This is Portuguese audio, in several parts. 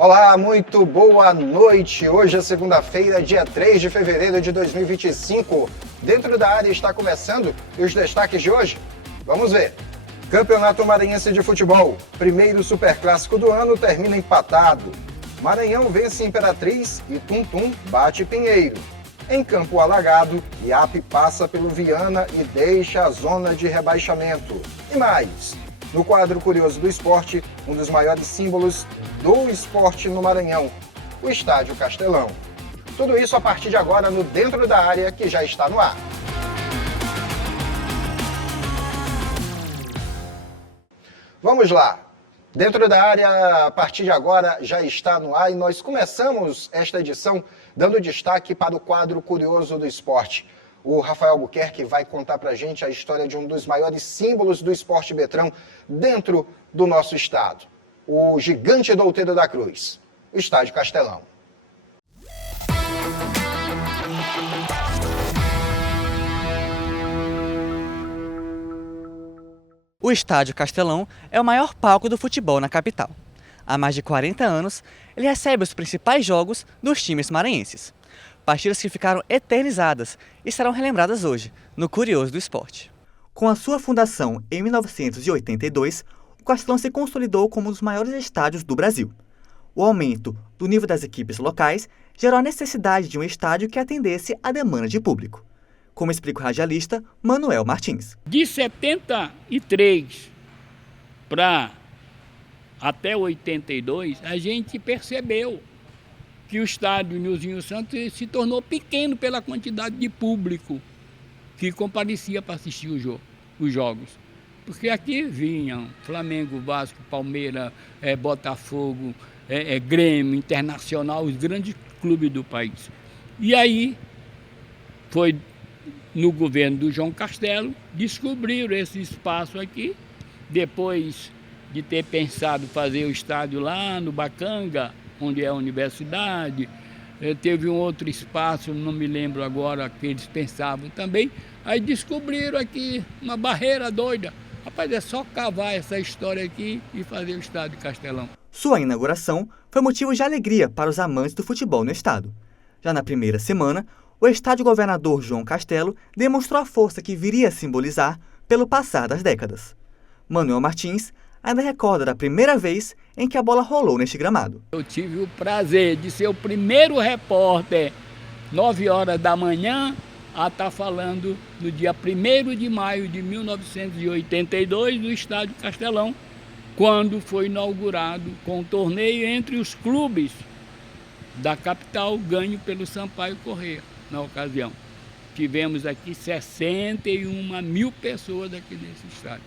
Olá, muito boa noite. Hoje é segunda-feira, dia 3 de fevereiro de 2025. Dentro da área está começando e os destaques de hoje? Vamos ver. Campeonato Maranhense de Futebol. Primeiro superclássico do ano termina empatado. Maranhão vence Imperatriz e Tum-Tum bate Pinheiro. Em campo alagado, Iape passa pelo Viana e deixa a zona de rebaixamento. E mais, no quadro curioso do esporte, um dos maiores símbolos do esporte no Maranhão, o Estádio Castelão. Tudo isso a partir de agora no Dentro da Área, que já está no ar. Vamos lá. Dentro da Área, a partir de agora, já está no ar e nós começamos esta edição dando destaque para o quadro curioso do esporte. O Rafael Albuquerque vai contar para a gente a história de um dos maiores símbolos do esporte betrão dentro do nosso estado. O gigante douteiro da Cruz, o Estádio Castelão. O Estádio Castelão é o maior palco do futebol na capital. Há mais de 40 anos, ele recebe os principais jogos dos times maranhenses. Partidas que ficaram eternizadas e serão relembradas hoje, no Curioso do Esporte. Com a sua fundação em 1982, o Castelão se consolidou como um dos maiores estádios do Brasil. O aumento do nível das equipes locais gerou a necessidade de um estádio que atendesse à demanda de público, como explica o radialista Manuel Martins. De 73 para até 82, a gente percebeu que o estádio Nilzinho Santos se tornou pequeno pela quantidade de público que comparecia para assistir os jogos. Porque aqui vinham Flamengo, Vasco, Palmeiras, Botafogo, Grêmio, Internacional, os grandes clubes do país. E aí foi no governo do João Castelo, descobriram esse espaço aqui, depois de ter pensado fazer o estádio lá no Bacanga, onde é a universidade, teve um outro espaço, não me lembro agora, que eles pensavam também, aí descobriram aqui uma barreira doida. Rapaz, é só cavar essa história aqui e fazer o Estádio Castelão. Sua inauguração foi motivo de alegria para os amantes do futebol no estado. Já na primeira semana, o Estádio Governador João Castelo demonstrou a força que viria a simbolizar pelo passar das décadas. Manuel Martins ainda recorda da primeira vez em que a bola rolou neste gramado. Eu tive o prazer de ser o primeiro repórter, 9 horas da manhã, a estar falando no dia 1º de maio de 1982, no Estádio Castelão, quando foi inaugurado com um torneio entre os clubes da capital, ganho pelo Sampaio Corrêa, na ocasião. Tivemos aqui 61 mil pessoas aqui nesse estádio.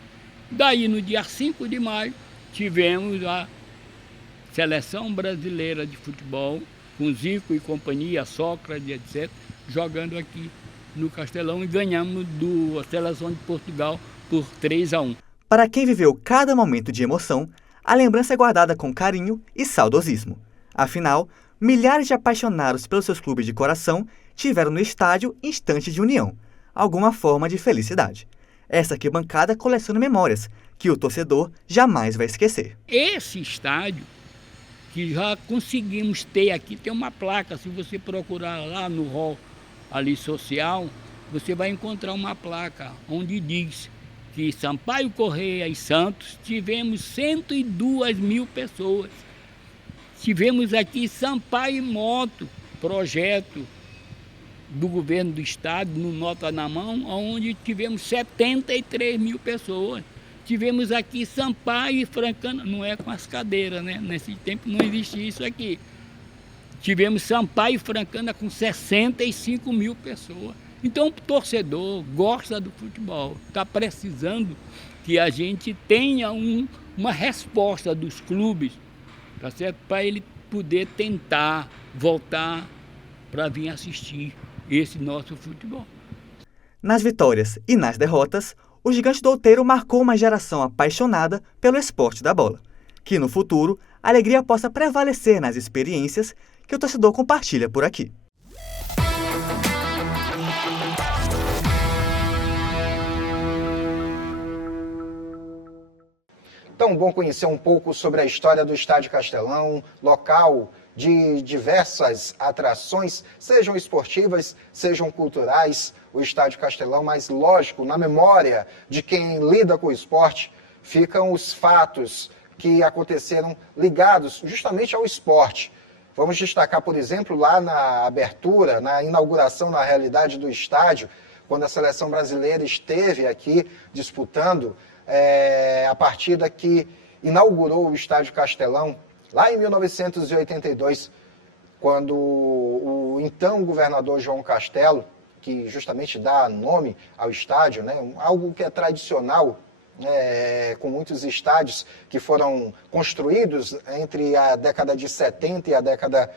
Daí, no dia 5 de maio, tivemos a Seleção Brasileira de Futebol, com Zico e companhia, Sócrates, etc., jogando aqui no Castelão e ganhamos a Seleção de Portugal por 3-1. Para quem viveu cada momento de emoção, a lembrança é guardada com carinho e saudosismo. Afinal, milhares de apaixonados pelos seus clubes de coração tiveram no estádio instantes de união, alguma forma de felicidade. Essa arquibancada coleciona memórias que o torcedor jamais vai esquecer. Esse estádio, que já conseguimos ter aqui, tem uma placa, se você procurar lá no hall ali social, você vai encontrar uma placa onde diz que Sampaio Corrêa e Santos tivemos 102 mil pessoas. Tivemos aqui Sampaio Moto, projeto do governo do estado, no Nota na Mão, onde tivemos 73 mil pessoas. Tivemos aqui Sampaio e Francana, não é com as cadeiras, né? Nesse tempo não existia isso aqui. Tivemos Sampaio e Francana com 65 mil pessoas. Então o torcedor gosta do futebol, está precisando que a gente tenha uma resposta dos clubes, tá certo? Para ele poder tentar voltar para vir assistir esse nosso futebol. Nas vitórias e nas derrotas, o gigante douteiro marcou uma geração apaixonada pelo esporte da bola. Que no futuro, a alegria possa prevalecer nas experiências que o torcedor compartilha por aqui. tão bom conhecer um pouco sobre a história do Estádio Castelão, local de diversas atrações, sejam esportivas, sejam culturais, o Estádio Castelão, mas lógico, na memória de quem lida com o esporte, ficam os fatos que aconteceram ligados justamente ao esporte. Vamos destacar, por exemplo, lá na abertura, na inauguração, na realidade, do estádio, quando a seleção brasileira esteve aqui disputando a partida que inaugurou o Estádio Castelão, lá em 1982, quando o então governador João Castelo, que justamente dá nome ao estádio, né, algo que é tradicional, com muitos estádios que foram construídos entre a década de 70 e a década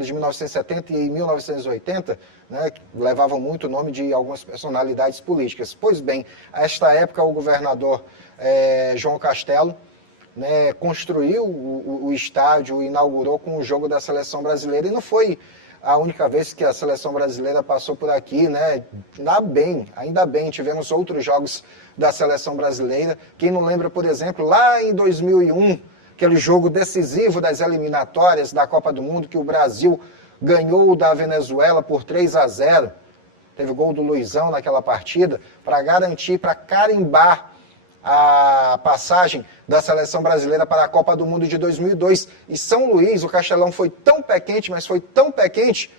de 1970 e 1980, né, que levavam muito o nome de algumas personalidades políticas. Pois bem, a esta época o governador João Castelo, né, construiu o estádio, inaugurou com o jogo da seleção brasileira, e não foi a única vez que a seleção brasileira passou por aqui, né? Ainda bem, tivemos outros jogos da seleção brasileira. Quem não lembra, por exemplo, lá em 2001, aquele jogo decisivo das eliminatórias da Copa do Mundo, que o Brasil ganhou da Venezuela por 3-0. Teve gol do Luizão naquela partida, para garantir, para carimbar a passagem da seleção brasileira para a Copa do Mundo de 2002. E São Luís, o Castelão foi tão pé quente, mas foi tão pé quente,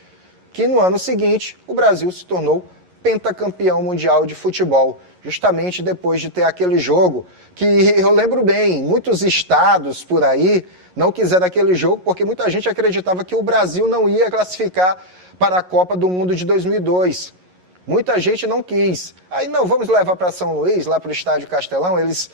que no ano seguinte o Brasil se tornou pentacampeão mundial de futebol, justamente depois de ter aquele jogo, que eu lembro bem, muitos estados por aí não quiseram aquele jogo, porque muita gente acreditava que o Brasil não ia classificar para a Copa do Mundo de 2002. Muita gente não quis. Aí não, vamos levar para São Luís, lá para o Estádio Castelão, eles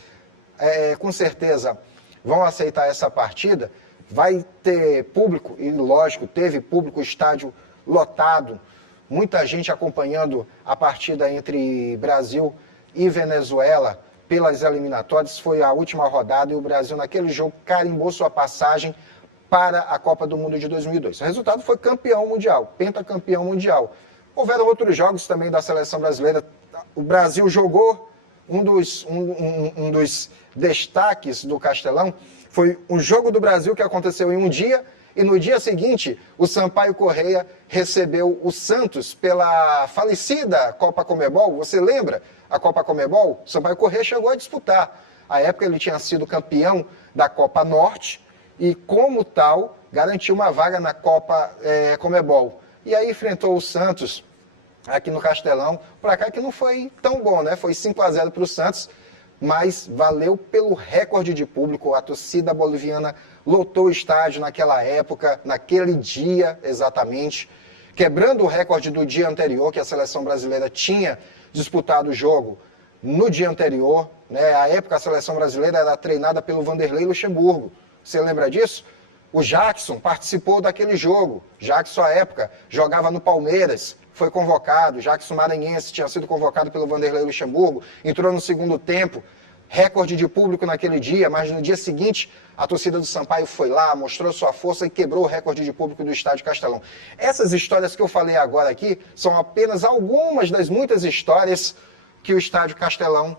com certeza vão aceitar essa partida, vai ter público, e lógico, teve público, estádio lotado, muita gente acompanhando a partida entre Brasil e Venezuela pelas eliminatórias, foi a última rodada e o Brasil naquele jogo carimbou sua passagem para a Copa do Mundo de 2002. O resultado foi campeão mundial, pentacampeão mundial. Houveram outros jogos também da seleção brasileira. O Brasil jogou, um dos destaques do Castelão foi um jogo do Brasil que aconteceu em um dia, e no dia seguinte o Sampaio Corrêa recebeu o Santos pela falecida Copa Conmebol. Você lembra a Copa Conmebol? O Sampaio Corrêa chegou a disputar. À época ele tinha sido campeão da Copa Norte e, como tal, garantiu uma vaga na Copa Conmebol. E aí enfrentou o Santos aqui no Castelão, para cá que não foi tão bom, né? Foi 5-0 para o Santos, mas valeu pelo recorde de público. A torcida boliviana lotou o estádio naquela época, naquele dia exatamente, quebrando o recorde do dia anterior, que a seleção brasileira tinha disputado o jogo no dia anterior, né? À época a seleção brasileira era treinada pelo Vanderlei Luxemburgo. Você lembra disso? O Jackson participou daquele jogo. Jackson, à época, jogava no Palmeiras, foi convocado. Jackson Maranhense tinha sido convocado pelo Vanderlei Luxemburgo, entrou no segundo tempo, recorde de público naquele dia, mas no dia seguinte a torcida do Sampaio foi lá, mostrou sua força e quebrou o recorde de público do Estádio Castelão. Essas histórias que eu falei agora aqui são apenas algumas das muitas histórias que o Estádio Castelão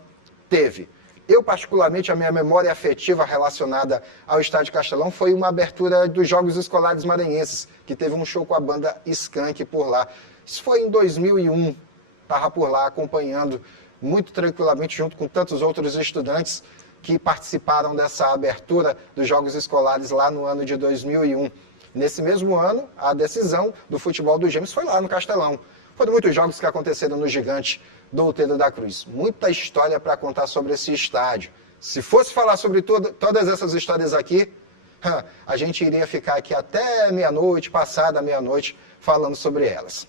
teve. Eu, particularmente, a minha memória afetiva relacionada ao Estádio Castelão foi uma abertura dos Jogos Escolares Maranhenses, que teve um show com a banda Skank por lá. Isso foi em 2001, estava por lá acompanhando muito tranquilamente, junto com tantos outros estudantes que participaram dessa abertura dos Jogos Escolares lá no ano de 2001. Nesse mesmo ano, a decisão do futebol dos Gêmeos foi lá no Castelão. Foram muitos jogos que aconteceram no Gigante Douteiro da Cruz. Muita história para contar sobre esse estádio. Se fosse falar sobre todas essas histórias aqui, a gente iria ficar aqui até meia-noite, passada a meia-noite, falando sobre elas.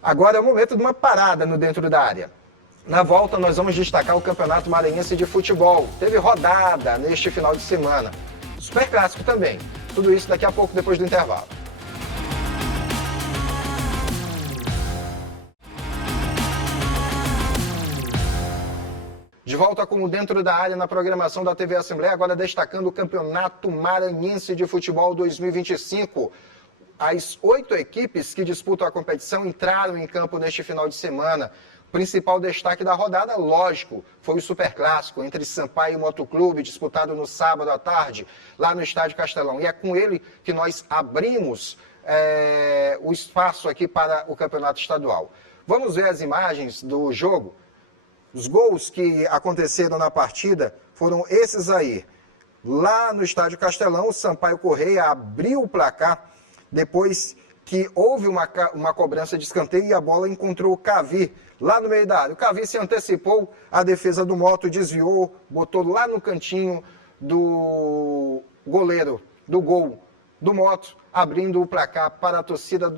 Agora é o momento de uma parada no Dentro da Área. Na volta nós vamos destacar o Campeonato Maranhense de Futebol. Teve rodada neste final de semana. Super clássico também. Tudo isso daqui a pouco, depois do intervalo. De volta com o Dentro da Área na programação da TV Assembleia, agora destacando o Campeonato Maranhense de Futebol 2025. As 8 equipes que disputam a competição entraram em campo neste final de semana, Principal destaque da rodada, lógico, foi o Superclássico entre Sampaio e Motoclube, disputado no sábado à tarde, lá no Estádio Castelão. E é com ele que nós abrimos o espaço aqui para o Campeonato Estadual. Vamos ver as imagens do jogo. Os gols que aconteceram na partida foram esses aí. Lá no Estádio Castelão, o Sampaio Corrêa abriu o placar depois que houve uma cobrança de escanteio e a bola encontrou o Cavi lá no meio da área. O Cavi se antecipou, a defesa do Moto desviou, botou lá no cantinho do goleiro, do gol do Moto, abrindo o placar para a torcida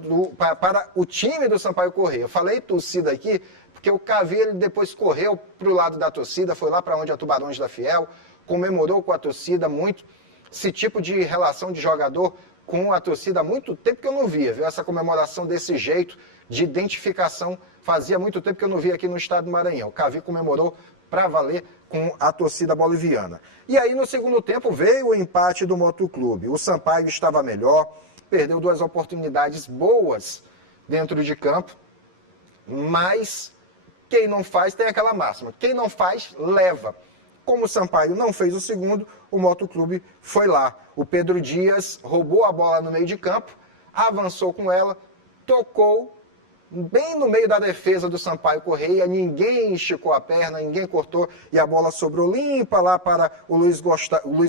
para o time do Sampaio Corrêa. Eu falei torcida aqui porque o Cavi ele depois correu para o lado da torcida, foi lá para onde a Tubarões da Fiel, comemorou com a torcida muito. Esse tipo de relação de jogador com a torcida há muito tempo que eu não via, viu? Essa comemoração desse jeito de identificação, fazia muito tempo que eu não via aqui no estado do Maranhão. O Cavi comemorou para valer com a torcida boliviana. E aí no segundo tempo veio o empate do Motoclube. O Sampaio estava melhor, perdeu 2 oportunidades boas dentro de campo, mas quem não faz tem aquela máxima, quem não faz leva. Como o Sampaio não fez o segundo, o Motoclube foi lá. O Pedro Dias roubou a bola no meio de campo, avançou com ela, tocou bem no meio da defesa do Sampaio Corrêa, ninguém esticou a perna, ninguém cortou e a bola sobrou limpa lá para o Luiz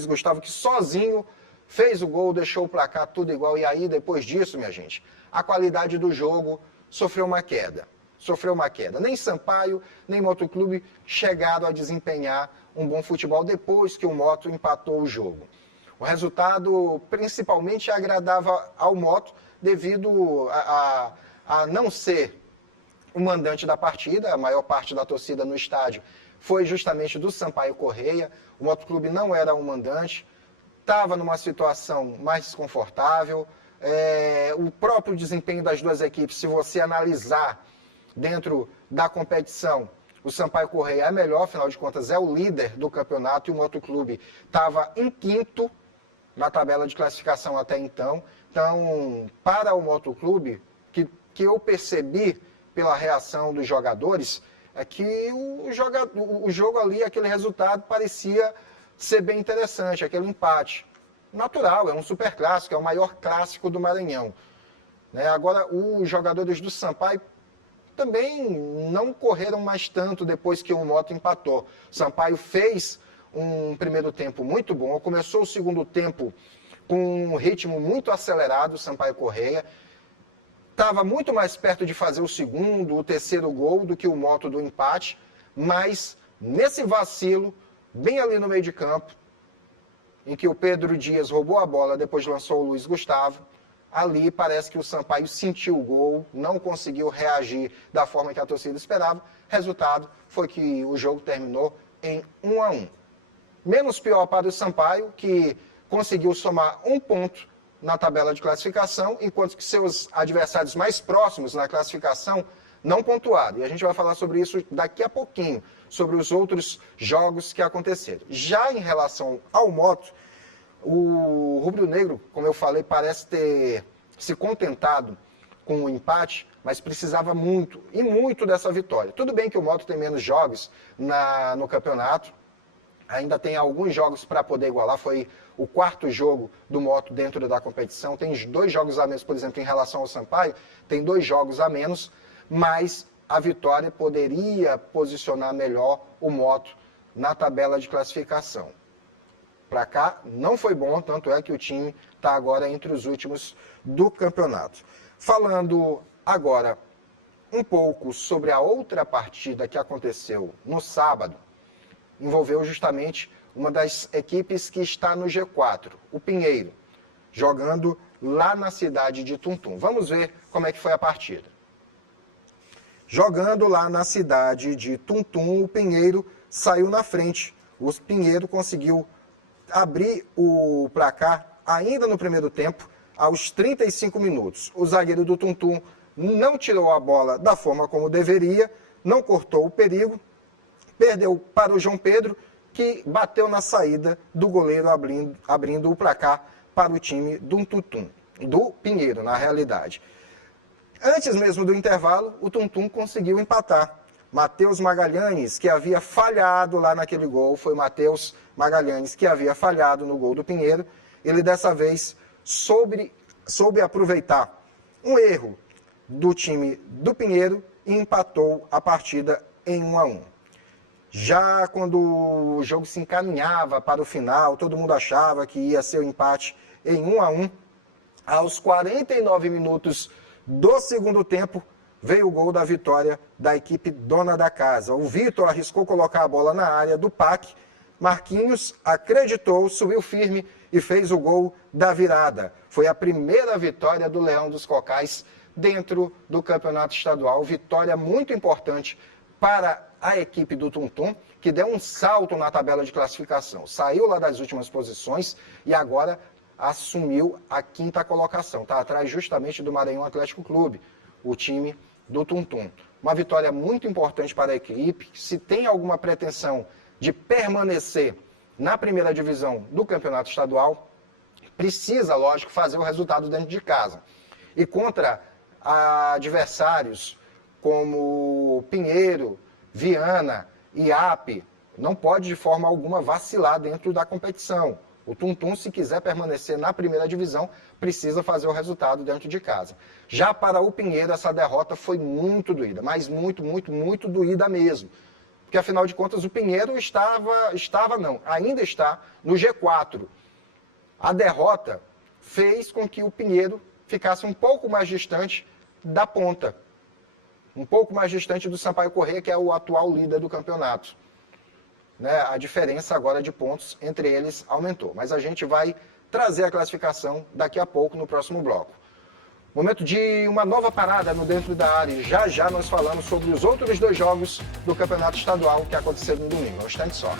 Gustavo, que sozinho fez o gol, deixou o placar tudo igual. E aí, depois disso, minha gente, a qualidade do jogo sofreu uma queda. Nem Sampaio, nem Motoclube chegaram a desempenhar um bom futebol depois que o Moto empatou o jogo. O resultado principalmente agradava ao Moto devido a não ser o mandante da partida. A maior parte da torcida no estádio foi justamente do Sampaio Corrêa. O Motoclube não era o mandante, estava numa situação mais desconfortável. O próprio desempenho das duas equipes, se você analisar dentro da competição, o Sampaio Corrêa é melhor, afinal de contas é o líder do campeonato, e o Motoclube estava em quinto na tabela de classificação até então. Então, para o Motoclube, que eu percebi pela reação dos jogadores, é que o jogo ali, aquele resultado parecia ser bem interessante, aquele empate. Natural, é um superclássico, é o maior clássico do Maranhão. Agora, os jogadores do Sampaio também não correram mais tanto depois que o Moto empatou. O Sampaio fez um primeiro tempo muito bom, começou o segundo tempo com um ritmo muito acelerado, o Sampaio Corrêa. Estava muito mais perto de fazer o segundo, o terceiro gol do que o Moto do empate, mas nesse vacilo, bem ali no meio de campo, em que o Pedro Dias roubou a bola, depois lançou o Luiz Gustavo, ali parece que o Sampaio sentiu o gol, não conseguiu reagir da forma que a torcida esperava. Resultado foi que o jogo terminou em 1-1. Menos pior para o Sampaio, que conseguiu somar 1 ponto na tabela de classificação, enquanto que seus adversários mais próximos na classificação não pontuaram. E a gente vai falar sobre isso daqui a pouquinho, sobre os outros jogos que aconteceram. Já em relação ao Moto, o rubro-negro, como eu falei, parece ter se contentado com o empate, mas precisava muito, e muito dessa vitória. Tudo bem que o Moto tem menos jogos no campeonato, ainda tem alguns jogos para poder igualar, foi o 4º jogo do Moto dentro da competição, tem 2 jogos a menos, por exemplo, em relação ao Sampaio, tem 2 jogos a menos, mas a vitória poderia posicionar melhor o Moto na tabela de classificação. Para cá não foi bom, tanto é que o time está agora entre os últimos do campeonato. Falando agora um pouco sobre a outra partida que aconteceu no sábado, envolveu justamente uma das equipes que está no G4, o Pinheiro, jogando lá na cidade de Tuntum. Vamos ver como é que foi a partida. Jogando lá na cidade de Tuntum, o Pinheiro saiu na frente. O Pinheiro conseguiu abrir o placar ainda no primeiro tempo, aos 35 minutos. O zagueiro do Tuntum não tirou a bola da forma como deveria, não cortou o perigo, perdeu para o João Pedro, que bateu na saída do goleiro, abrindo o placar para o time do Tuntum, do Pinheiro, na realidade. Antes mesmo do intervalo, o Tuntum conseguiu empatar. Matheus Magalhães, que havia falhado lá naquele gol, foi Matheus Magalhães que havia falhado no gol do Pinheiro. Ele dessa vez soube aproveitar um erro do time do Pinheiro e empatou a partida em 1-1. Já quando o jogo se encaminhava para o final, todo mundo achava que ia ser o empate em 1-1. Aos 49 minutos do segundo tempo, veio o gol da vitória da equipe dona da casa. O Vitor arriscou colocar a bola na área do PAC. Marquinhos acreditou, subiu firme e fez o gol da virada. Foi a primeira vitória do Leão dos Cocais dentro do campeonato estadual. Vitória muito importante para a equipe do Tum-Tum, que deu um salto na tabela de classificação. Saiu lá das últimas posições e agora assumiu a 5ª colocação. Está atrás justamente do Maranhão Atlético Clube, o time do Tum-Tum. Uma vitória muito importante para a equipe. Se tem alguma pretensão de permanecer na primeira divisão do campeonato estadual, precisa, lógico, fazer o resultado dentro de casa. E contra adversários como Pinheiro, Viana e Ape, não pode de forma alguma vacilar dentro da competição. O Tum-Tum, se quiser permanecer na primeira divisão, precisa fazer o resultado dentro de casa. Já para o Pinheiro, essa derrota foi muito doída, mas muito doída mesmo. Porque, afinal de contas, o Pinheiro ainda está no G4. A derrota fez com que o Pinheiro ficasse um pouco mais distante da ponta. Um pouco mais distante do Sampaio Corrêa, que é o atual líder do campeonato. Né? A diferença agora de pontos entre eles aumentou. Mas a gente vai trazer a classificação daqui a pouco no próximo bloco. Momento de uma nova parada no Dentro da Área. Já nós falamos sobre os outros 2 jogos do campeonato estadual que aconteceram no domingo. Um instante só.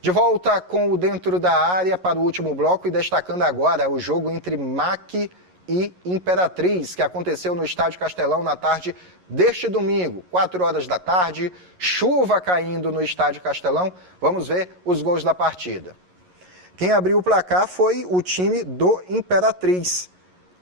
De volta com o Dentro da Área para o último bloco e destacando agora o jogo entre MAC e Imperatriz, que aconteceu no Estádio Castelão na tarde deste domingo, 4 horas da tarde, chuva caindo no Estádio Castelão. Vamos ver os gols da partida. Quem abriu o placar foi o time do Imperatriz.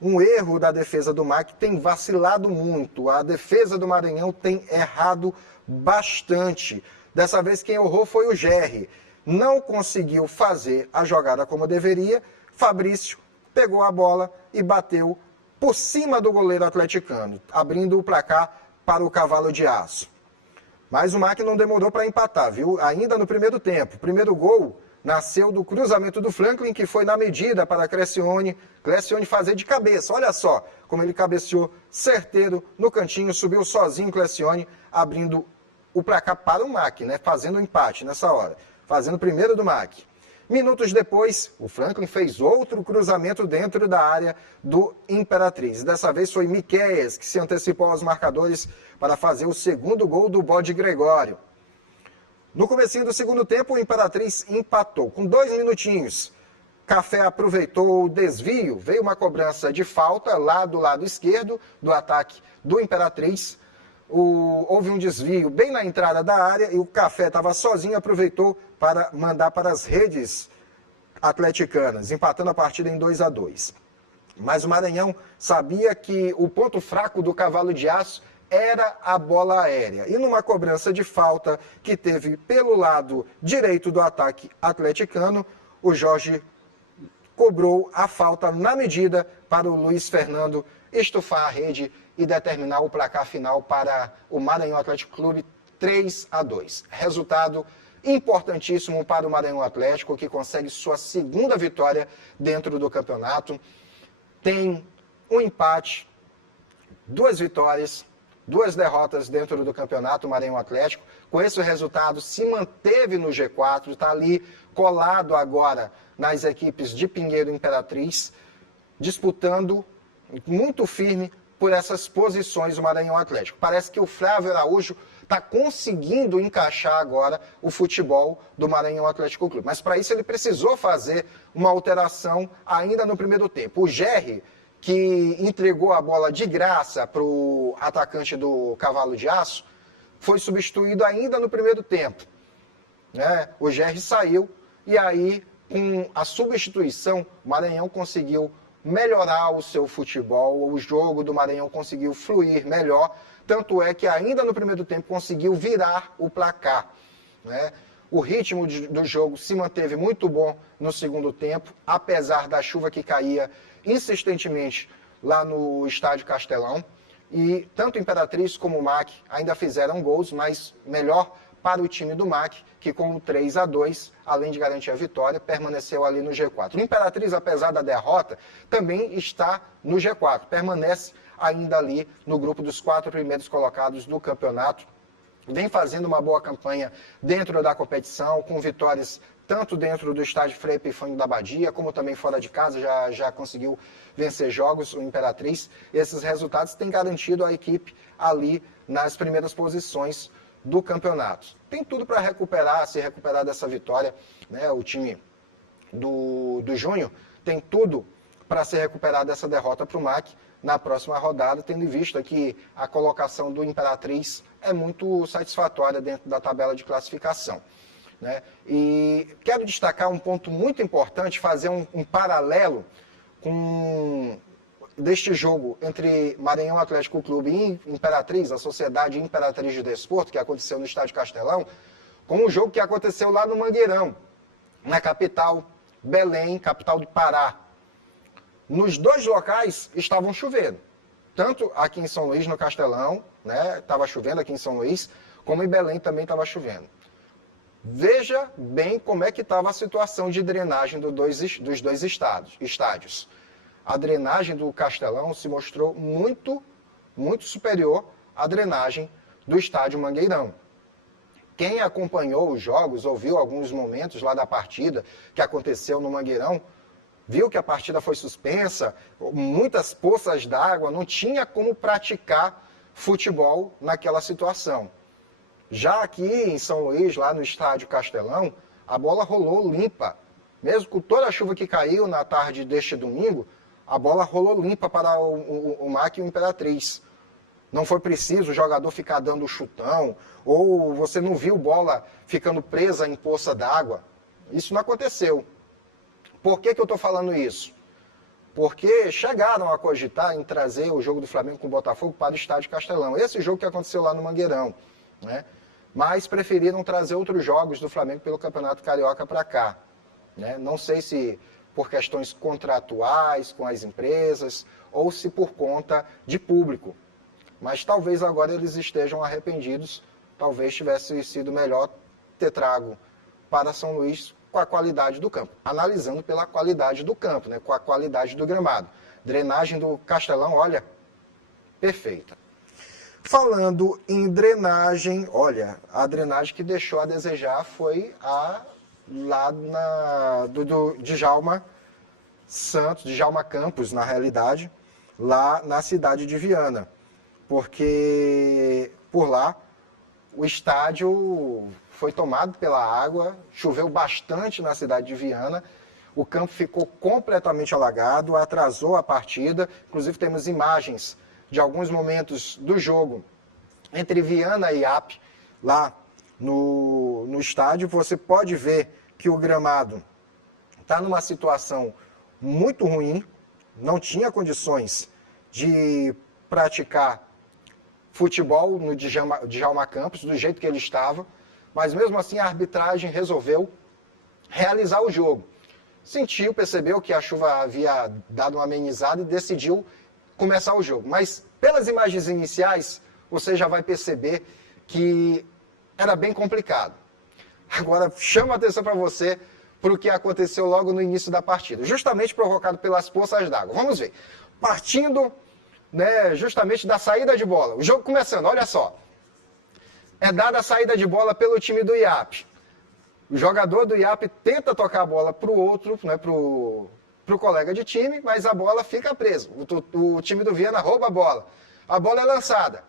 Um erro da defesa do MAC tem vacilado muito. A defesa do Maranhão tem errado bastante. Dessa vez quem errou foi o Gerry. Não conseguiu fazer a jogada como deveria. Fabrício pegou a bola e bateu por cima do goleiro atleticano, abrindo o placar para o Cavalo de Aço. Mas o MAC não demorou para empatar, viu? Ainda no primeiro tempo. O primeiro gol nasceu do cruzamento do Franklin, que foi na medida para Clecione. Clecione fazer de cabeça. Olha só como ele cabeceou certeiro no cantinho, subiu sozinho Clecione, abrindo o placar para o MAC, né? Fazendo o empate nessa hora. Fazendo o primeiro do MAC. Minutos depois, o Franklin fez outro cruzamento dentro da área do Imperatriz. Dessa vez foi Miqueias que se antecipou aos marcadores para fazer o segundo gol do Bode Gregório. No comecinho do segundo tempo, o Imperatriz empatou. Com 2 minutinhos, Café aproveitou o desvio. Veio uma cobrança de falta lá do lado esquerdo do ataque do Imperatriz. Houve um desvio bem na entrada da área e o Café estava sozinho, aproveitou para mandar para as redes atleticanas, empatando a partida em 2-2. Mas o Maranhão sabia que o ponto fraco do Cavalo de Aço era a bola aérea. E numa cobrança de falta que teve pelo lado direito do ataque atleticano, o Jorge cobrou a falta na medida para o Luiz Fernando estufar a rede e determinar o placar final para o Maranhão Atlético Clube 3-2. Resultado importantíssimo para o Maranhão Atlético, que consegue sua segunda vitória dentro do campeonato. Tem um empate, 2 vitórias, 2 derrotas dentro do campeonato, o Maranhão Atlético. Com esse resultado, se manteve no G4, está ali colado agora nas equipes de Pinheiro e Imperatriz, disputando muito firme por essas posições o Maranhão Atlético. Parece que o Flávio Araújo está conseguindo encaixar agora o futebol do Maranhão Atlético Clube. Mas para isso ele precisou fazer uma alteração ainda no primeiro tempo. O Gerry, que entregou a bola de graça para o atacante do Cavalo de Aço, foi substituído ainda no primeiro tempo. Né? O Gerry saiu e aí, com a substituição, o Maranhão conseguiu melhorar o seu futebol, o jogo do Maranhão conseguiu fluir melhor, tanto é que ainda no primeiro tempo conseguiu virar o placar, né? O ritmo do jogo se manteve muito bom no segundo tempo, apesar da chuva que caía insistentemente lá no Estádio Castelão. E tanto Imperatriz como o MAC ainda fizeram gols, mas melhor para o time do MAC, que com o 3-2, além de garantir a vitória, permaneceu ali no G4. O Imperatriz, apesar da derrota, também está no G4, permanece ainda ali no grupo dos 4 primeiros colocados do campeonato. Vem fazendo uma boa campanha dentro da competição, com vitórias tanto dentro do estádio Frei Epifânio da Badia, como também fora de casa, já conseguiu vencer jogos, o Imperatriz. Esses resultados têm garantido a equipe ali nas primeiras posições do campeonato. Tem tudo para se recuperar dessa vitória, né? O time do Júnior tem tudo para se recuperar dessa derrota para o MAC na próxima rodada, tendo em vista que a colocação do Imperatriz é muito satisfatória dentro da tabela de classificação, né? E quero destacar um ponto muito importante, fazer um paralelo deste jogo entre Maranhão Atlético Clube e Imperatriz, a Sociedade Imperatriz de Desporto, que aconteceu no Estádio Castelão, com o jogo que aconteceu lá no Mangueirão, na capital, Belém, capital do Pará. Nos dois locais estavam chovendo, tanto aqui em São Luís, no Castelão, né, estava chovendo aqui em São Luís, como em Belém também estava chovendo. Veja bem como é que estava a situação de drenagem dos dois estádios. A drenagem do Castelão se mostrou muito, muito superior à drenagem do estádio Mangueirão. Quem acompanhou os jogos, ouviu alguns momentos lá da partida que aconteceu no Mangueirão, viu que a partida foi suspensa, muitas poças d'água, não tinha como praticar futebol naquela situação. Já aqui em São Luís, lá no estádio Castelão, a bola rolou limpa. Mesmo com toda a chuva que caiu na tarde deste domingo, a bola rolou limpa para o MAC e o Imperatriz. Não foi preciso o jogador ficar dando chutão, ou você não viu bola ficando presa em poça d'água. Isso não aconteceu. Por que eu estou falando isso? Porque chegaram a cogitar em trazer o jogo do Flamengo com o Botafogo para o estádio Castelão. Esse jogo que aconteceu lá no Mangueirão, né? Mas preferiram trazer outros jogos do Flamengo pelo Campeonato Carioca para cá, né? Não sei se por questões contratuais com as empresas ou se por conta de público. Mas talvez agora eles estejam arrependidos, talvez tivesse sido melhor ter trago para São Luís com a qualidade do campo, analisando pela qualidade do campo, né? Com a qualidade do gramado. Drenagem do Castelão, olha, perfeita. Falando em drenagem, olha, a drenagem que deixou a desejar foi a lá do Djalma Santos, Djalma Campos, na realidade, lá na cidade de Viana. Porque por lá o estádio foi tomado pela água, choveu bastante na cidade de Viana, o campo ficou completamente alagado, atrasou a partida, inclusive temos imagens de alguns momentos do jogo entre Viana e IAP, lá no estádio. Você pode ver que o gramado está numa situação muito ruim, não tinha condições de praticar futebol no Djalma Campos, do jeito que ele estava, mas mesmo assim a arbitragem resolveu realizar o jogo. Sentiu, percebeu que a chuva havia dado uma amenizada e decidiu começar o jogo. Mas pelas imagens iniciais, você já vai perceber que era bem complicado. Agora, chama a atenção para você para o que aconteceu logo no início da partida, justamente provocado pelas poças d'água. Vamos ver. Partindo, né, justamente da saída de bola. O jogo começando, olha só. É dada a saída de bola pelo time do IAP. O jogador do IAP tenta tocar a bola para o outro, né, para o colega de time, mas a bola fica presa. O time do Viana rouba a bola. A bola é lançada.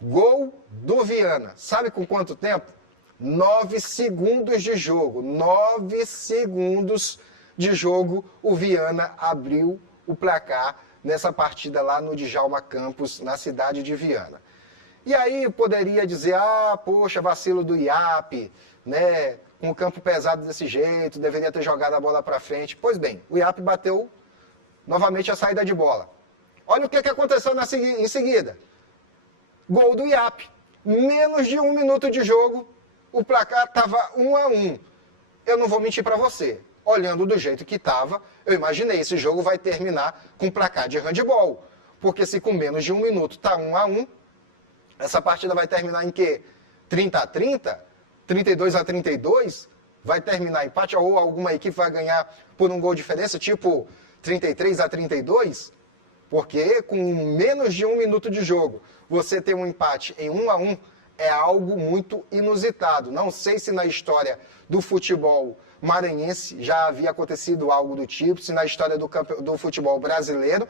Gol do Viana. Sabe com quanto tempo? 9 segundos de jogo. 9 segundos de jogo, o Viana abriu o placar nessa partida lá no Djalma Campos, na cidade de Viana. E aí poderia dizer, poxa, vacilo do IAP, né? Com o campo pesado desse jeito, deveria ter jogado a bola para frente. Pois bem, o IAP bateu Novamente a saída de bola. Olha o que aconteceu em seguida. Gol do IAP. Menos de 1 minuto de jogo, o placar estava 1-1. Eu não vou mentir para você. Olhando do jeito que estava, eu imaginei, esse jogo vai terminar com placar de handebol. Porque se com menos de 1 minuto está 1-1, essa partida vai terminar em quê? 30-30? 32-32? Vai terminar empate ou alguma equipe vai ganhar por um gol de diferença, tipo 33-32? Porque com menos de 1 minuto de jogo, você ter um empate em 1-1 é algo muito inusitado. Não sei se na história do futebol maranhense já havia acontecido algo do tipo, se na história do futebol brasileiro,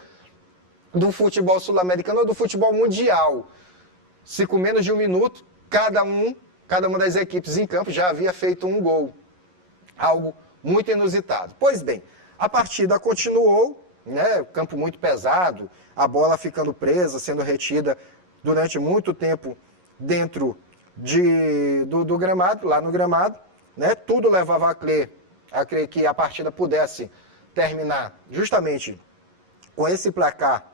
do futebol sul-americano ou do futebol mundial. Se com menos de 1 minuto, cada uma das equipes em campo já havia feito um gol. Algo muito inusitado. Pois bem, a partida continuou, né, campo muito pesado, a bola ficando presa, sendo retida durante muito tempo dentro do gramado, lá no gramado, né, tudo levava a crer que a partida pudesse terminar justamente com esse placar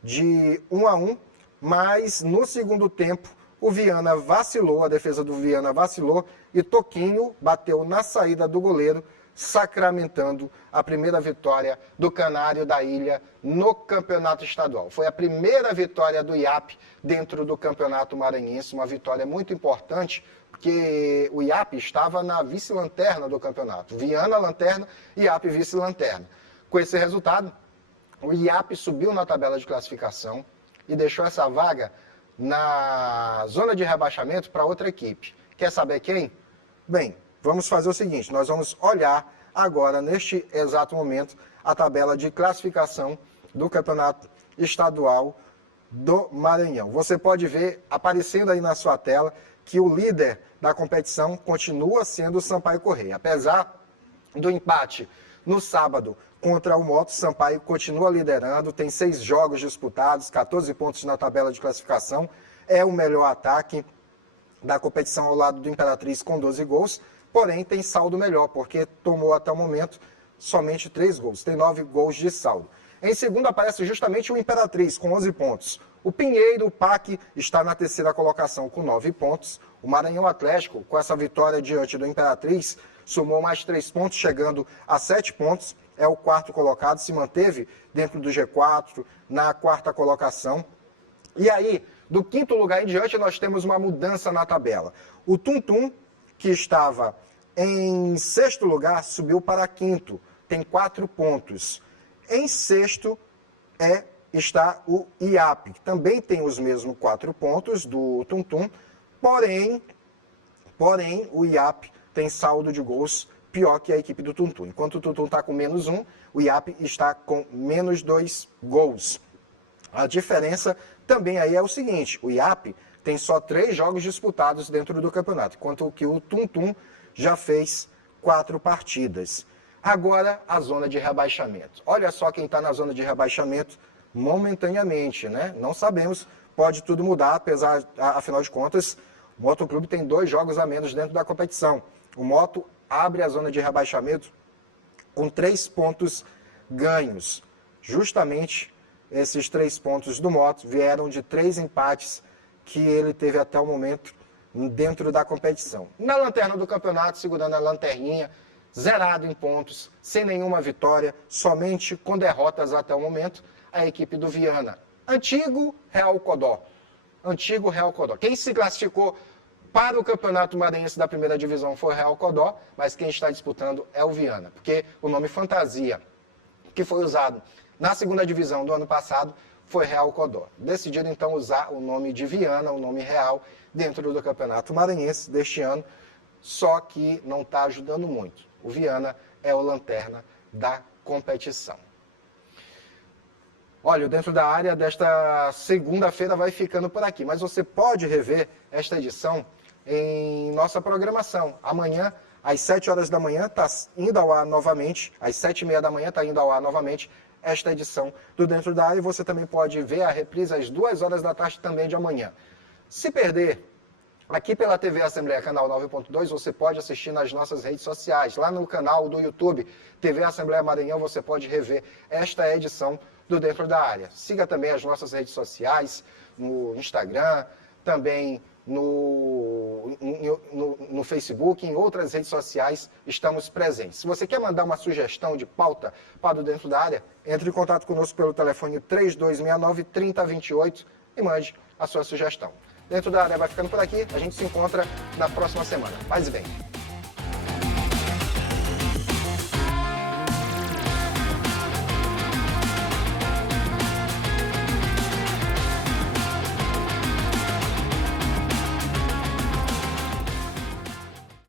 de 1-1, mas no segundo tempo o Viana vacilou, a defesa do Viana vacilou e Toquinho bateu na saída do goleiro, sacramentando a primeira vitória do Canário da Ilha no campeonato estadual. Foi a primeira vitória do IAP dentro do campeonato maranhense, uma vitória muito importante, porque o IAP estava na vice-lanterna do campeonato. Viana lanterna, IAP vice-lanterna. Com esse resultado, o IAP subiu na tabela de classificação e deixou essa vaga na zona de rebaixamento para outra equipe. Quer saber quem? Bem, vamos fazer o seguinte, nós vamos olhar agora, neste exato momento, a tabela de classificação do Campeonato Estadual do Maranhão. Você pode ver, aparecendo aí na sua tela, que o líder da competição continua sendo o Sampaio Corrêa. Apesar do empate no sábado contra o Moto, Sampaio continua liderando, tem 6 jogos disputados, 14 pontos na tabela de classificação, é o melhor ataque da competição ao lado do Imperatriz com 12 gols, porém tem saldo melhor, porque tomou até o momento somente 3 gols, tem 9 gols de saldo. Em segundo aparece justamente o Imperatriz com 11 pontos. O Pinheiro, o PAC, está na terceira colocação com 9 pontos. O Maranhão Atlético, com essa vitória diante do Imperatriz, somou mais 3 pontos, chegando a 7 pontos. É o quarto colocado, se manteve dentro do G4, na quarta colocação. E aí, do quinto lugar em diante, nós temos uma mudança na tabela. O Tum-Tum, que estava em sexto lugar, subiu para quinto, tem 4 pontos. Em sexto está o IAP, que também tem os mesmos 4 pontos do Tum-Tum, porém o IAP tem saldo de gols pior que a equipe do Tum-Tum. Enquanto o Tum-Tum está com -1, o IAP está com -2 gols. A diferença também aí é o seguinte, o IAP tem só 3 jogos disputados dentro do campeonato, enquanto que o Tum-Tum já fez 4 partidas. Agora, a zona de rebaixamento. Olha só quem está na zona de rebaixamento momentaneamente, né? Não sabemos, pode tudo mudar, afinal de contas, o Motoclube tem 2 jogos a menos dentro da competição. O Moto abre a zona de rebaixamento com 3 pontos ganhos. Justamente esses 3 pontos do Moto vieram de 3 empates que ele teve até o momento dentro da competição. Na lanterna do campeonato, segurando a lanterninha, zerado em pontos, sem nenhuma vitória, somente com derrotas até o momento, a equipe do Viana. Antigo Real Codó. Quem se classificou para o Campeonato Maranhense da primeira divisão foi o Real Codó, mas quem está disputando é o Viana, porque o nome fantasia que foi usado na segunda divisão do ano passado foi Real Codó. Decidiram então usar o nome de Viana, o nome real, dentro do Campeonato Maranhense deste ano, só que não está ajudando muito. O Viana é o lanterna da competição. Olha, o Dentro da Área desta segunda-feira vai ficando por aqui, mas você pode rever esta edição em nossa programação. Amanhã, às 7 horas da manhã, está indo ao ar novamente, às 7h30 da manhã está indo ao ar novamente esta edição do Dentro da Área, e você também pode ver a reprise às 2 horas da tarde também de amanhã. Se perder Aqui pela TV Assembleia, canal 9.2, você pode assistir nas nossas redes sociais. Lá no canal do YouTube, TV Assembleia Maranhão, você pode rever esta edição do Dentro da Área. Siga também as nossas redes sociais, no Instagram, também no Facebook, em outras redes sociais estamos presentes. Se você quer mandar uma sugestão de pauta para o Dentro da Área, entre em contato conosco pelo telefone 3269-3028 e mande a sua sugestão. Dentro da Área vai ficando por aqui, a gente se encontra na próxima semana. Paz e bem.